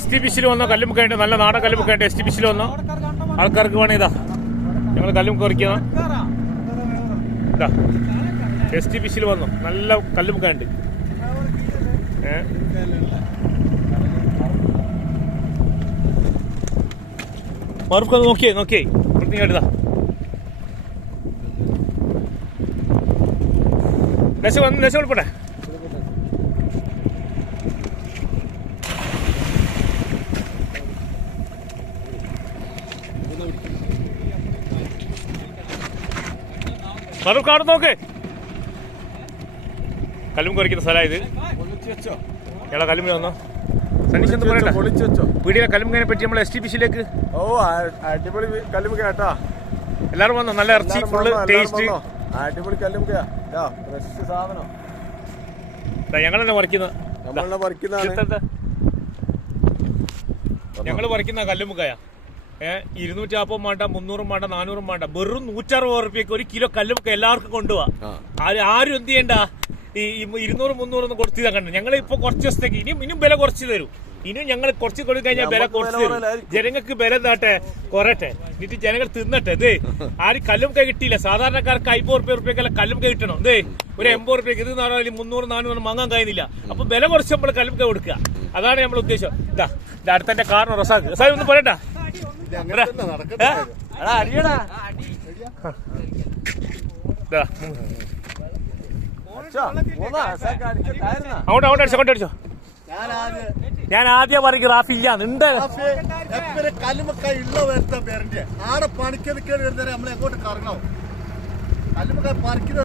STPC വന്നോ കല്ലുമുക്കായിട്ട് നല്ല നാടൻ കല്ലുമുക്കായിട്ട് STPC വന്നോ ആൾക്കാർക്ക് വേണേ ഇതാ ഞങ്ങൾ കല്ലുമുക്ക പറിക്കുന്ന ഇതാ STPC വന്നു നല്ല കല്ലുമുക്കായിട്ട് മറുപ്പൊന്ന് നോക്കിയേ വൃത്തിയായിട്ടാ നെശ കൊടുക്കട്ടെ മറുപ് കാട് നോക്ക് കല്ലും കുറയ്ക്കുന്ന സ്ഥലം ഇത് ഞങ്ങളെ കല്ലുമിന് വന്നോ സനീഷ് എന്ത് പറയട്ടെ വീടിനെ കല്ലുമുഖനെ പറ്റി നമ്മൾ STPCയിലേക്ക് അടിപൊളി കല്ലുമുഖ കേട്ടാ എല്ലാരും വന്നോ നല്ല ഇറച്ചി ഫുള്ള് ടേസ്റ്റ് അടിപൊളി കല്ലുമുഖ ഫ്രഷ് സാധനം ഞങ്ങളെന്നെ ഞങ്ങൾ പറിക്കുന്ന കല്ലുമുക്കയാ 250 വേണ്ട 300 വേണ്ട 400 വേണ്ട വെറും 160 റുപ്യക്ക് ഒരു കിലോ കല്ലുമുക്ക എല്ലാവർക്കും കൊണ്ടുപോവാ ആരും എന്ത് ചെയ്യണ്ട ഈ 200 300 ഒന്നും കൊടുത്തിതാ കണ്ടു ഞങ്ങൾ ഇപ്പൊ കുറച്ച് ദിവസത്തേക്ക് ഇനിയും വില കുറച്ച് തരും ഇനിയും ഞങ്ങൾ കുറച്ച് കൊടുത്തു കഴിഞ്ഞാൽ വില കുറച്ച് തരും ജനങ്ങൾക്ക് വില എന്താട്ടെ കുറയട്ടെ എന്നിട്ട് ജനങ്ങൾ തിന്നട്ടെ ഇത് ആരും കല്ലുമുക്ക കിട്ടിയില്ല സാധാരണക്കാർക്ക് 50 റുപ്യക്കെല്ലാം കല്ലുമുക്ക കിട്ടണം ഇതേ ഒരു 80 റുപ്യക്ക് ഇത് 300 400 വാങ്ങാൻ കഴിയുന്നില്ല അപ്പൊ വില കുറച്ച് നമ്മൾ കല്ലുമുക്ക കൊടുക്കുക അതാണ് നമ്മൾ ഉദ്ദേശം ഇതാ അടുത്തെ കാരണം റസാഖ് ഒന്നും പറയണ്ട അങ്ങോട്ട് അടിച്ചോ ഞാൻ ആദ്യം പറയും റാഫി ഇല്ല ഉണ്ട് കല്ലുമക്ക ഉള്ള വരുത്ത പേരന്റ് ആടെ പണിക്ക് നമ്മളെ എങ്ങോട്ട് കറങ്ങാവും കല്ലുമക്ക പറിക്കുന്ന